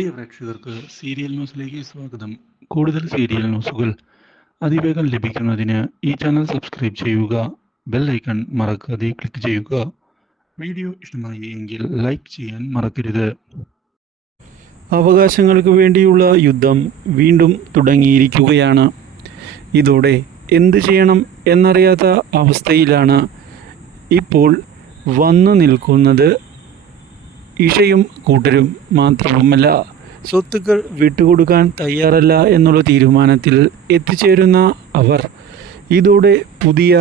പ്രിയ പ്രേക്ഷകർക്ക് സീരിയൽ ന്യൂസിലേക്ക് സ്വാഗതം. കൂടുതൽ സീരിയൽ ന്യൂസുകൾ അതിവേഗം ലഭിക്കുന്നതിന് ഈ ചാനൽ സബ്സ്ക്രൈബ് ചെയ്യുക ബെൽ ഐക്കൺ മറക്കാതെ ക്ലിക്ക് ചെയ്യുക. വീഡിയോ ഇഷ്ടമായി എങ്കിൽ ലൈക്ക് ചെയ്യാൻ മറക്കരുത്. അവകാശങ്ങൾക്ക് വേണ്ടിയുള്ള യുദ്ധം വീണ്ടും തുടങ്ങിയിരിക്കുകയാണ്. ഇതോടെ എന്ത് ചെയ്യണം എന്നറിയാത്ത അവസ്ഥയിലാണ് ഇപ്പോൾ വന്നു നിൽക്കുന്നത് ഇഷയും കൂട്ടരും മാത്രവുമല്ല സ്വത്തുക്കൾ വിട്ടുകൊടുക്കാൻ തയ്യാറല്ല എന്നുള്ള തീരുമാനത്തിൽ എത്തിച്ചേരുന്ന അവർ ഇതോടെ പുതിയ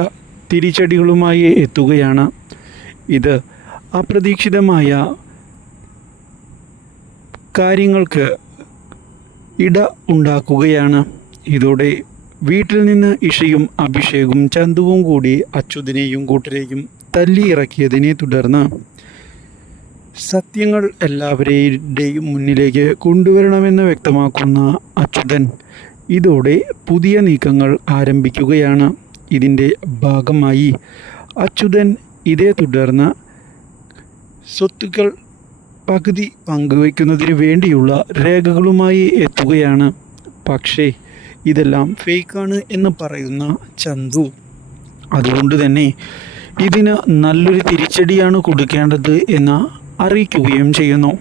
തിരിച്ചടികളുമായി എത്തുകയാണ്. ഇത് അപ്രതീക്ഷിതമായ കാര്യങ്ങൾക്ക് ഇട ഉണ്ടാക്കുകയാണ്. ഇതോടെ വീട്ടിൽ നിന്ന് ഇഷയും അഭിഷേകും ചന്തുവും കൂടി അച്യുതനെയും കൂട്ടരെയും തല്ലിയിറക്കിയതിനെ തുടർന്ന് സത്യങ്ങൾ എല്ലാവരുടെയും മുന്നിലേക്ക് കൊണ്ടുവരണമെന്ന് വ്യക്തമാക്കുന്ന അച്യുതൻ ഇതോടെ പുതിയ നീക്കങ്ങൾ ആരംഭിക്കുകയാണ്. ഇതിന്റെ ഭാഗമായി അച്യുതൻ ഇതേ തുടർന്ന് സ്വത്തുക്കൾ പകുതി പങ്കുവയ്ക്കുന്നതിന് വേണ്ടിയുള്ള രേഖകളുമായി എത്തുകയാണ്. പക്ഷേ ഇതെല്ലാം ഫേക്കാണ് എന്ന് പറയുന്ന ചന്തു. അതുകൊണ്ട് തന്നെ ഇതിന് നല്ലൊരു തിരിച്ചടിയാണ് കൊടുക്കേണ്ടത് എന്ന് അറിയിക്കുകയും ചെയ്യുന്നു.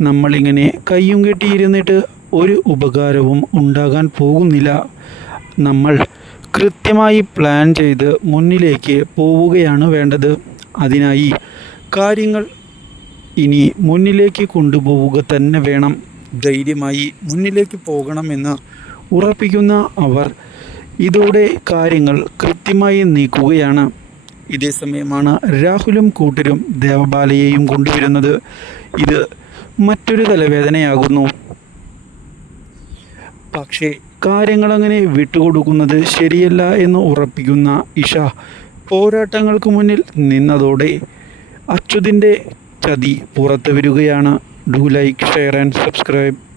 നമ്മളിങ്ങനെ കയ്യും കെട്ടിയിരുന്നിട്ട് ഒരു ഉപകാരവും ഉണ്ടാകാൻ പോകുന്നില്ല. നമ്മൾ കൃത്യമായി പ്ലാൻ ചെയ്ത് മുന്നിലേക്ക് പോവുകയാണ് വേണ്ടത്. അതിനായി കാര്യങ്ങൾ ഇനി മുന്നിലേക്ക് കൊണ്ടുപോവുക തന്നെ വേണം. ധൈര്യമായി മുന്നിലേക്ക് പോകണമെന്ന് ഉറപ്പിക്കുന്ന അവർ ഇതോടെ കാര്യങ്ങൾ കൃത്യമായി നീക്കുകയാണ്. ഇതേ സമയമാണ് രാഹുലും കൂട്ടരും ദേവബാലയെയും കൊണ്ടുവരുന്നത്. ഇത് മറ്റൊരു തലവേദനയാകുന്നു. പക്ഷേ കാര്യങ്ങളങ്ങനെ വിട്ടുകൊടുക്കുന്നത് ശരിയല്ല എന്ന് ഉറപ്പിക്കുന്ന ഇഷ പോരാട്ടങ്ങൾക്ക് മുന്നിൽ നിന്നതോടെ അച്യുതിന്റെ ചതി പുറത്തു വരികയാണ് do like share and subscribe.